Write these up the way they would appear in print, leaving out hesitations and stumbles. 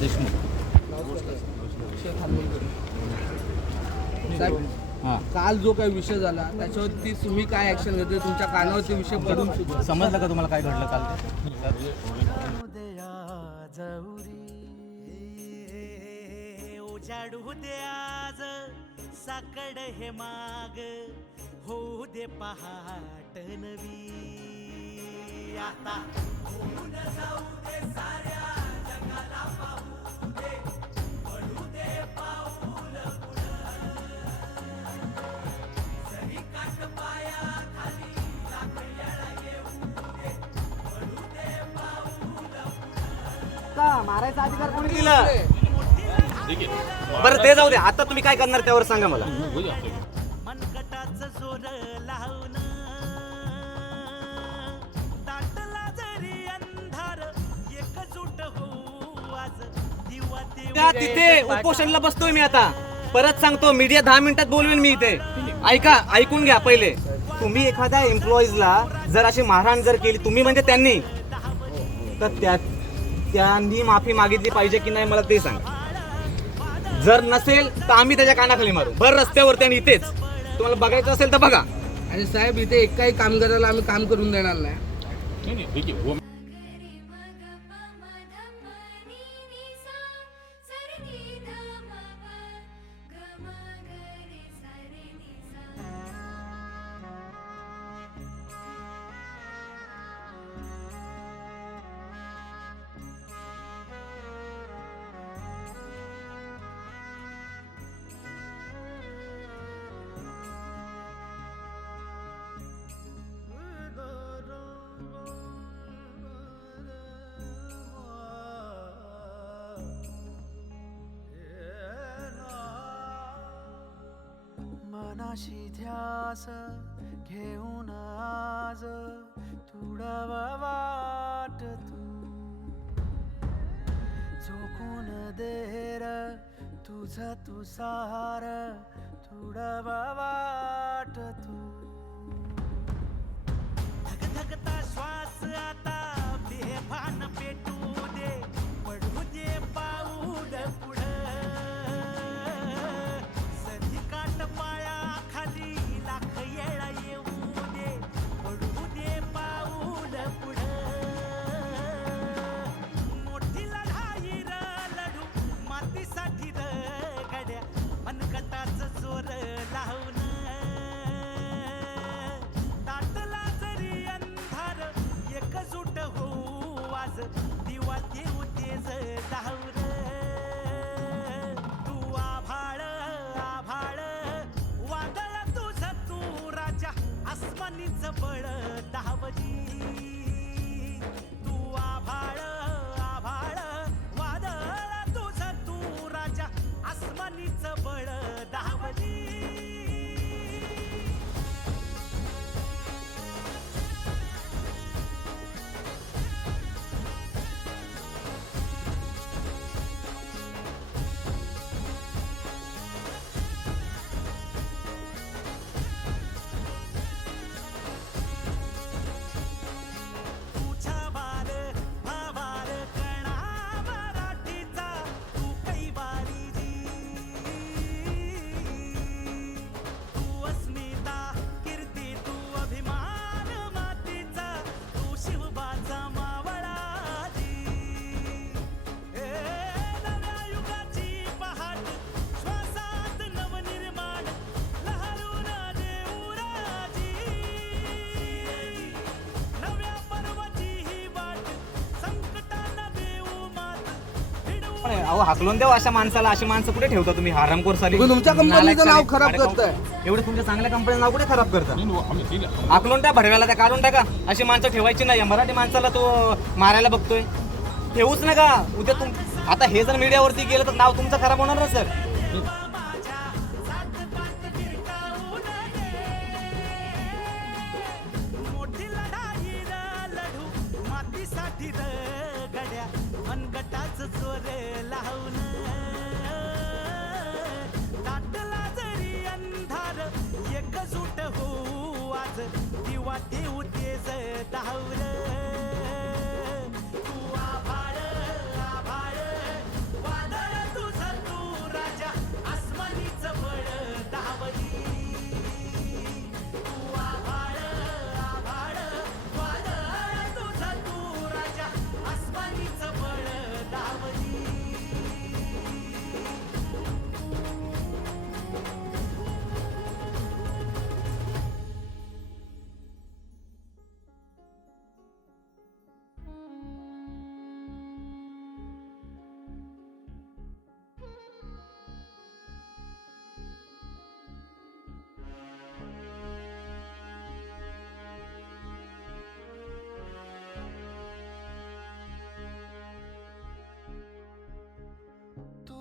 देशमुख. साहेब, हां, काल जो काही विषय झाला त्याच्यावरती तुम्ही काय ऍक्शन घेतली? तुमच्या कानावरती विषय पडून सुद्धा समजलं का तुम्हाला काय घडलं काल ते? उजाडू दे आज साकड हे माग होऊ दे पहाट नवी आता होऊन जाऊ दे साऱ्या जगाला पाहू दे पडू दे पाऊल पुढं जरी काट पाया खाली लाख येळा येऊ दे पडू दे पाऊल का मारायचा अधिकार कोणी दिला? बरं ते जाऊ दे, आता तुम्ही काय करणार त्यावर सांगा मला. मनगटाचं जोर लावून दाटला जरी अंधार एकजूट होऊ आज दिवा त्या तिथे उपोषणला बसतोय मी आता. परत सांगतो, मीडिया 10 मिनिटात बोलवेन मी इथे. ऐकून घ्या पहिले. तुम्ही एखाद्या एम्प्लॉईजला जर अशी मारहाण जर केली, तुम्ही म्हणजे त्यांनी, तर त्यांनी माफी मागितली पाहिजे की नाही मला ते सांगा. जर नसेल तर आम्ही त्याच्या कानाखाली मारू. भर रस्त्यावरती आणि इथेच. तुम्हाला बघायचं असेल तर बघा. आणि साहेब, इथे एकाही कामगाराला आम्ही काम करून देणार नाही. मनाशी ध्यास घेऊन आज तुडवा वाट तू झोकून देर तुझ तुसार तुडवा वाट तू धगधगता श्वास आता बेभान पेटू दे पडू दे पाऊल पुढं सधी काट पाया खाली लाख येळा येऊ दे पडू दे पाऊल पुढं मोठी लढाई र लढू मातीसाठी र गड्या मनगटाचं जोर लावून दाटला जरी अंधार एकजूट होऊ आज दिवा देऊ तेज दावर तू आभाळ आभाळ वादळ तुझ तू राजा आसमानीच बळ दावली तू आभाळ आभाळ वादळ तुझ तू राजा आसमानीच बळ दावली तुझ्या बार भावार कणा मराठीचा तू कैवारी तू अस्मिता कीर्ती तू अभिमान मातीचा तू शिवबाचा मावळाजी नव्या युगाची पहाट श्वासात नवनिर्माण लहरून देऊ राजी नव्या पर्वती ही वाट संकटांना देऊ मात अहो, हाकलून द्यावं अशा माणसाला. अशी माणसं कुठे ठेवता तुम्ही? हरामखोर साली. तुम्ही तुमच्या कंपनीचं नाव खराब करताय. एवढं तुमच्या चांगल्या कंपनीचं नाव कुठे खराब करता? हाकलून त्या भरव्याला त्या काढून टाका. अशी माणसं ठेवायची नाही. मराठी माणसाला तो मारायला बघतोय. ठेवूच नका. उद्या आता हे जर मीडियावरती गेलं तर नाव तुमचं खराब होणार ना सर. मोठी लढाई र लढू मातीसाठी र गड्या मनगटाचं जोर लावून दाटला जरी अंधार एकजूट होऊ आज दिवा देऊ तेज दावर तू आभाळ आभाळ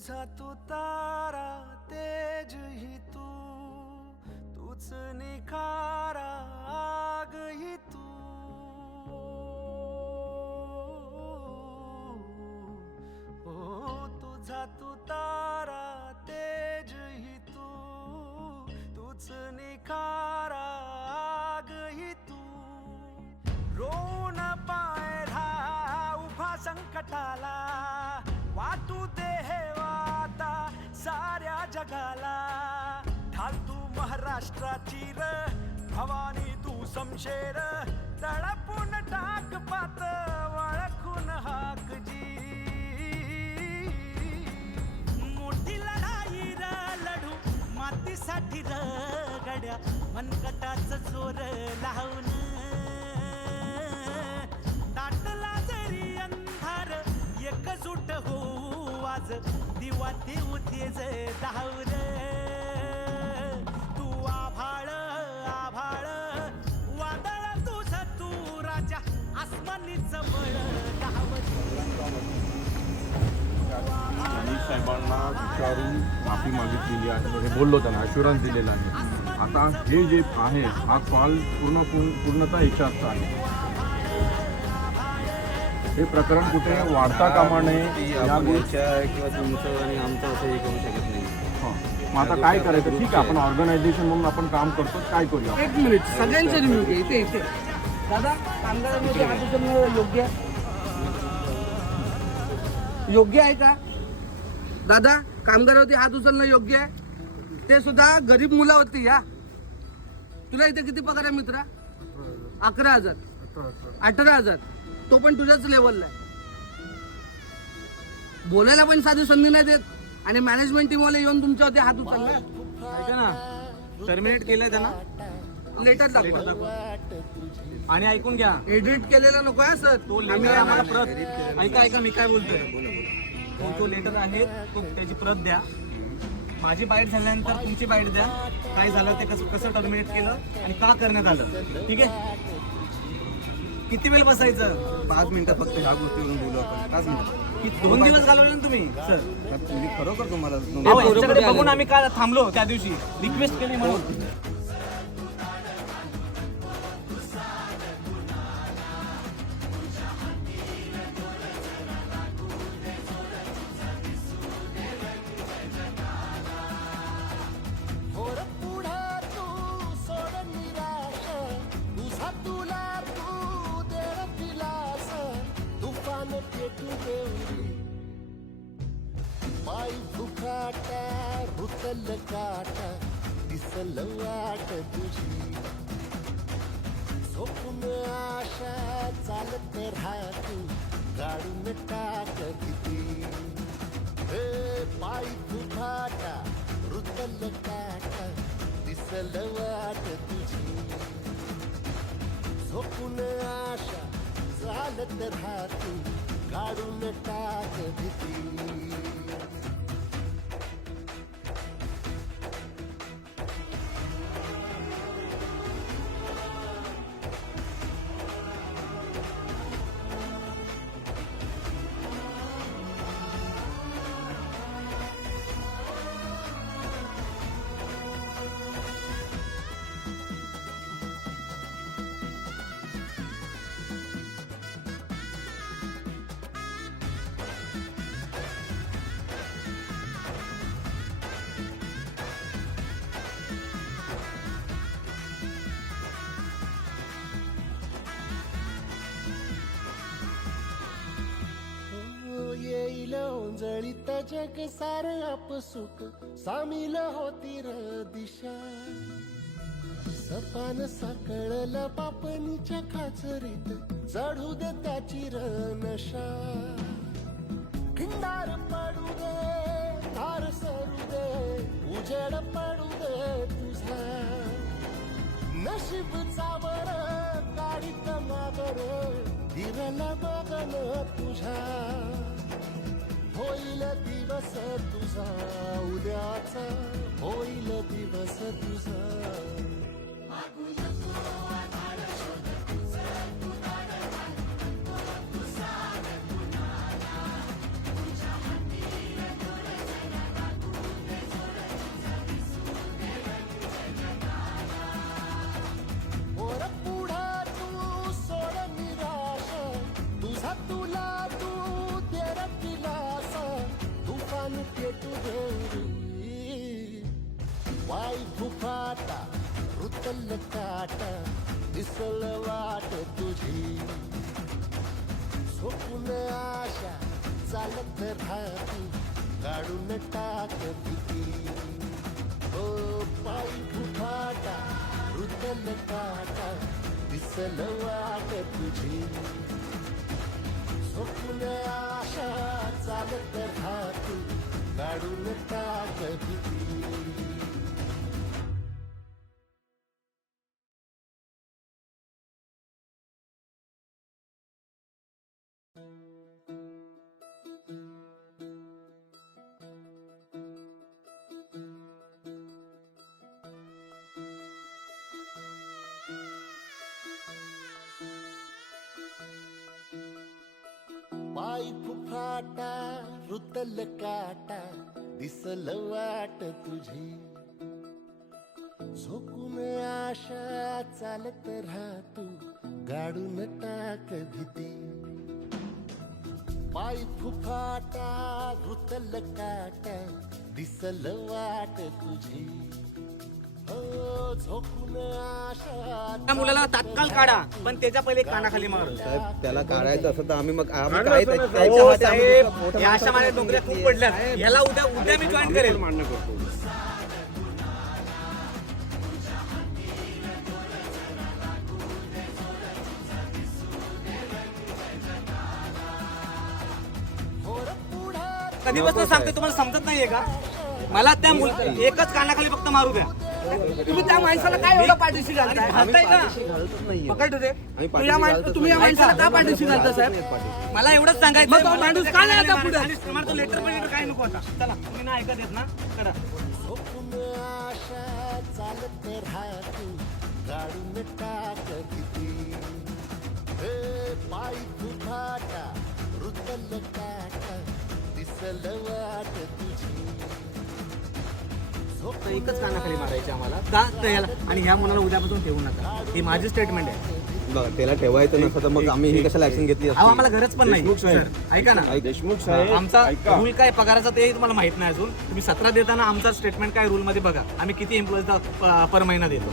तुझा तू तारा तेज ही तूच निखारा आग ही तू. ओ तुझा तू तारा तेज ही तूच निखारा आग ही तू. रोन पायढा उभा संकटाला वाटू दे हे वाता साऱ्या जगाला. ढाल तू महाराष्ट्राची र भवानी तू समशेर. तळपून टाक पात वळखून हाक जी. मोठी लढाई र लढू मातीसाठी र गड्या मनकटाच जोर लावून. दाटला जरी अंधार एकजूट होऊ आज दिवा देऊ तेज धावर. तू आभाळ आभाळ वादळ तुझ तू राजा आसमानीच बळ आणि साहेबांना विचारून माफी मागितलेली आहे, हे बोललो त्यांना ॲश्युरन्स दिलेला आहे. आता हे जे आहे हा कॉल पूर्णतः याच्यात आहे. हे प्रकरण कुठे वाढता कामा नये या गोष्टी किंवा तुमचं आणि आमचं असं हे करू शकत नाही. मग आता काय करायचं? ठीक आहे, आपण ऑर्गनायझेशन म्हणून आपण काम करतो, काय करूया? एक मिनिट, सगळ्यांचे रिव्ह्यू घे. इथे इथे दादा, कामगारांमध्ये हात उचलणं योग्य आहे? योग्य आहे का दादा? कामगारावरती हात उचलणं योग्य आहे? ते सुद्धा गरीब मुलावरती. या तुला इथे किती पगार आहे मित्रा? 11,000 18,000. तो पण तुझ्याच लेवलला आहे. बोलायला पण साधी संधी नाही देत आणि मॅनेजमेंट टीमवाले येऊन तुमच्यावरती हात उचलला. ऐका ना, टर्मिनेट केलंय त्यांना, लेटर दाखवा आणि ऐकून घ्या, एडिट केलेला नको आहे सर. तो लेटर आम्हाला प्रत. ऐका मी काय बोलतोय. तो लेटर आहे तो त्याची प्रत द्या. माझी बाईट झाल्यानंतर तुमची बाईट द्या. काय झालं ते कसं टर्मिनेट केलं आणि का करण्यात आलं. ठीक आहे? किती वेळ बसायचं? 5 मिनिटं फक्त ह्या गोष्टीवरून बोलू आपण. 5 मिनिटं. 2 दिवस घालवले ना तुम्ही सर. तुम्ही खरोखर तुम्हाला यांच्याकडे बघून आम्ही काय थांबलो त्या दिवशी, रिक्वेस्ट केली म्हणून. पाय फुकाटा रुतल काटा दिसल वाट तुझी. झोपून आशा चालत राहतो काढून टाक भीती. पाय फुकाटा रुतल काटा दिसल वाट तुझी. झोपून आशा चालत राहतो काढून टाक भीती. येईल ओंजळीत जग सार आपसुक सामील होती र दिशा. सपान साकळला बापनीच्या खाचरीत चढू दे त्याची र नशा. खिंडार पडू दे धार सरू दे उजेड पडू दे तुझा. नशीब चावर काढीत मावर दिरल बघन तुझ्या. होईल दिवस तुझा उद्याचा होईल दिवस तुझा. रुतल काटा दिसल वाट तुझी झोपून आशा चालत राहती काढून टाक भीती ओ पायी फुफाटा रुतल काटा दिसल वाट तुझी झोपून आशा चालत राहती काढून टाक भीती पायी फुफाटा रुतल काटा दिसल वाट तुझी झोकून आशा चालत राहतू गाडून टाक भीती पायी फुफाटा रुतल काटा दिसल वाट तुझी हो झोकून आशा त्या मुलाला तात्काळ काढा, पण त्याच्या पहिले कानाखाली मारू. साहेब त्याला काढायचं असं तर आम्ही मग आम्ही काढा काय असं त्याच्या नसतं. हो हाती आम्ही साहेब, मोठं या अशा माझ्या नोकऱ्या खूप पडल्या. याला उद्या मी जॉईन करेल. मान्य करतो. कधीपासून सांगते तुम्हाला समजत नाहीये का? मला त्या एकच कानाखाली फक्त मारू द्या. तुम्ही त्या माणसाला काय एवढं पाठीशी घालताय? घालताय का? घालतच नाहीये. पकड रे. आम्ही तुम्ही या पाठीशी तुम्ही या घालतच माणसाला का ऐका. पाठीशी घालता साहेब? मला एवढंच सांगायचं. मग तो माणूस का नाही आता पुढे? तुम्हाला तो लेटर पण काय नको आता. चला तुम्ही ना ऐकत येत ना, करा. झोपून आशा चालत राहतू गाडून टाक भीती हे पायी फुफाटा रुतल काटा दिसल वाट तुझी तर एकच कानाखाली मारायची आम्हाला का तर याला, आणि ह्या मुलाला उद्यापासून ठेवू नका. ही माझी स्टेटमेंट आहे. बघा त्याला ठेवायचं नसतं तर मग आम्ही ही कशाला ऍक्शन घेतली अहो असती? आम्हाला गरज पण नाही. देशमुख साहेब. सर, ऐका ना, देशमुख साहेब आमचा ऐका. रूल काय पगाराचा ते तुम्हाला माहित नाही अजून. तुम्ही 17 देताना आमचा स्टेटमेंट काय रूल मध्ये बघा. आम्ही किती एम्प्लॉईजला पर महिना देतो.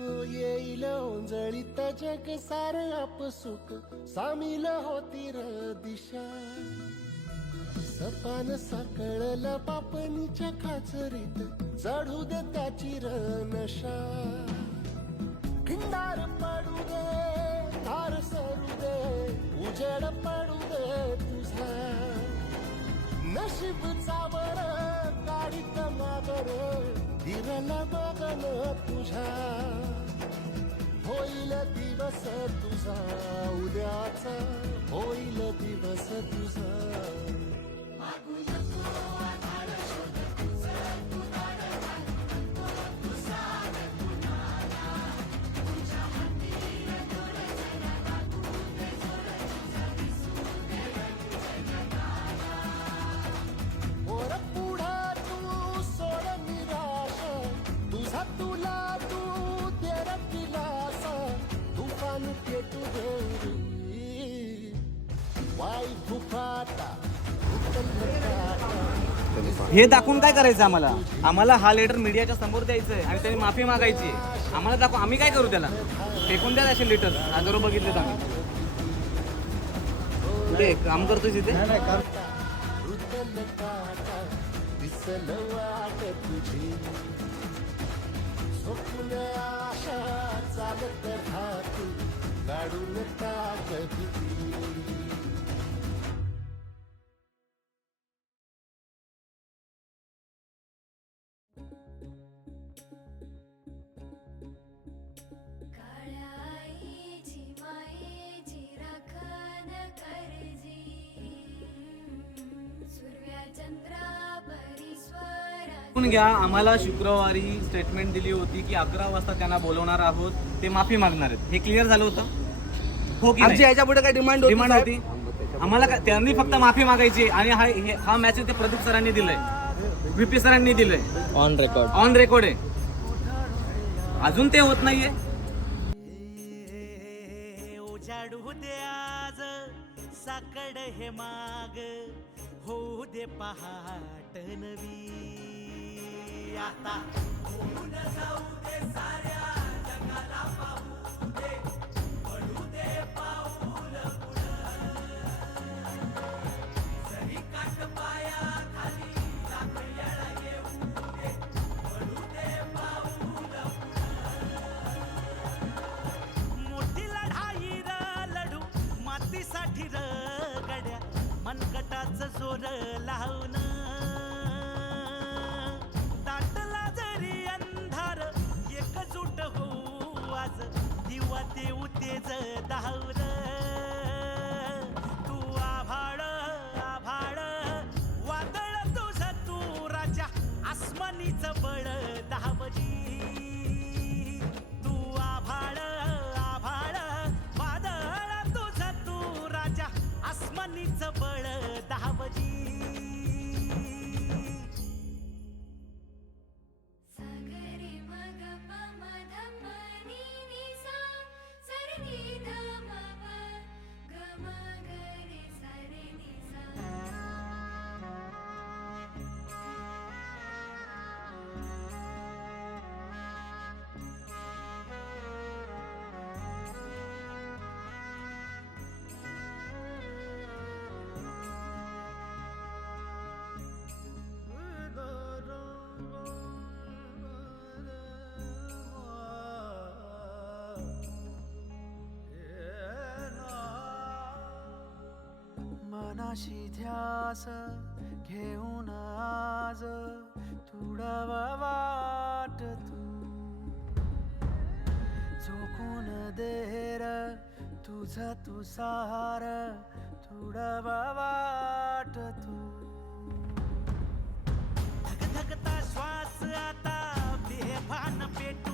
हो, येईल ओंजळीत जग सार आपसुक सामील होती र दिशा सपान साकळला पापणीच्या खाचरीत चढू दे त्याची र नशा खिंडार पडू दे धार सरू दे उजेड पडू दे तुझा नशीब चावर काढीत मागर दिरला बघन तुझ्या होईल दिवस तुझा उद्याचा होईल दिवस तुझा वर पुढं तू सोड निराश तुझा तुला तू तेरा दिलास तुफान पेटू देरी वाई फुफाटा हे दाखवून काय करायचं आम्हाला? आम्हाला हा लेटर मीडियाच्या समोर द्यायचं आहे आणि त्यांनी माफी मागायची आहे. आम्हाला दाखव, आम्ही काय करू त्याला? फेकून द्या असे लेटर. हजारो बघितलेत आम्ही. पुढे काम करतोय तिथे. रुतल काटा दिसल वाट तुझी झोपून आशा चालत राहतू काढून टाक भीती काळाईची मायेची राखण करजी सूर्या चंद्रा परीश्वरा ऐकून घ्या, आम्हाला शुक्रवारी स्टेटमेंट दिली होती की 11 वाजता त्यांना बोलवणार आहोत, ते माफी मागणार आहेत. हे क्लिअर झालं होतं हो की आमची नाही? याच्या पुढे काय डिमांड होती डिमांड साहेब? होती आम्हाला त्यांनी फक्त माफी मागायची आणि हा मॅसेज ते प्रदीप सरांनी दिलाय, VP सरांनी दिलंय, ऑन रेकॉर्ड आहे. अजून ते होत नाहीये. उजाडू दे आज साकड हे माग, होऊ दे पहाट नवी. आता होऊन जाऊ दे साऱ्या जगाला पाहू दे, पडू दे पाऊल पुढं. जरी काट पायाखाली लाख येळा येऊ दे, पडू दे पाऊल पुढं. मोठी लढाई लढू मातीसाठी गड्या, मनगटाचं जोर लावून. दाटला जरी अंधार एकजूट होऊ आज, दिवा देऊ तेज दावर. तू आभाळ आभाळ वादळ तुझ तू राजा, आसमानीच बळ दावली. तू आभाळ आभाळ वादळ तुझ तू राजा, आसमानीच बळ दावली. सागरे मग पम धम नी नी सा सरे नी धम प ग म ग रे सा रे नी सा. मनाशी ध्यास घेऊन आज तुडवा वाट तू, झोकून देर तुझ तू सार तुडवा वाट तू. धगधगता श्वास आता बेभान पेट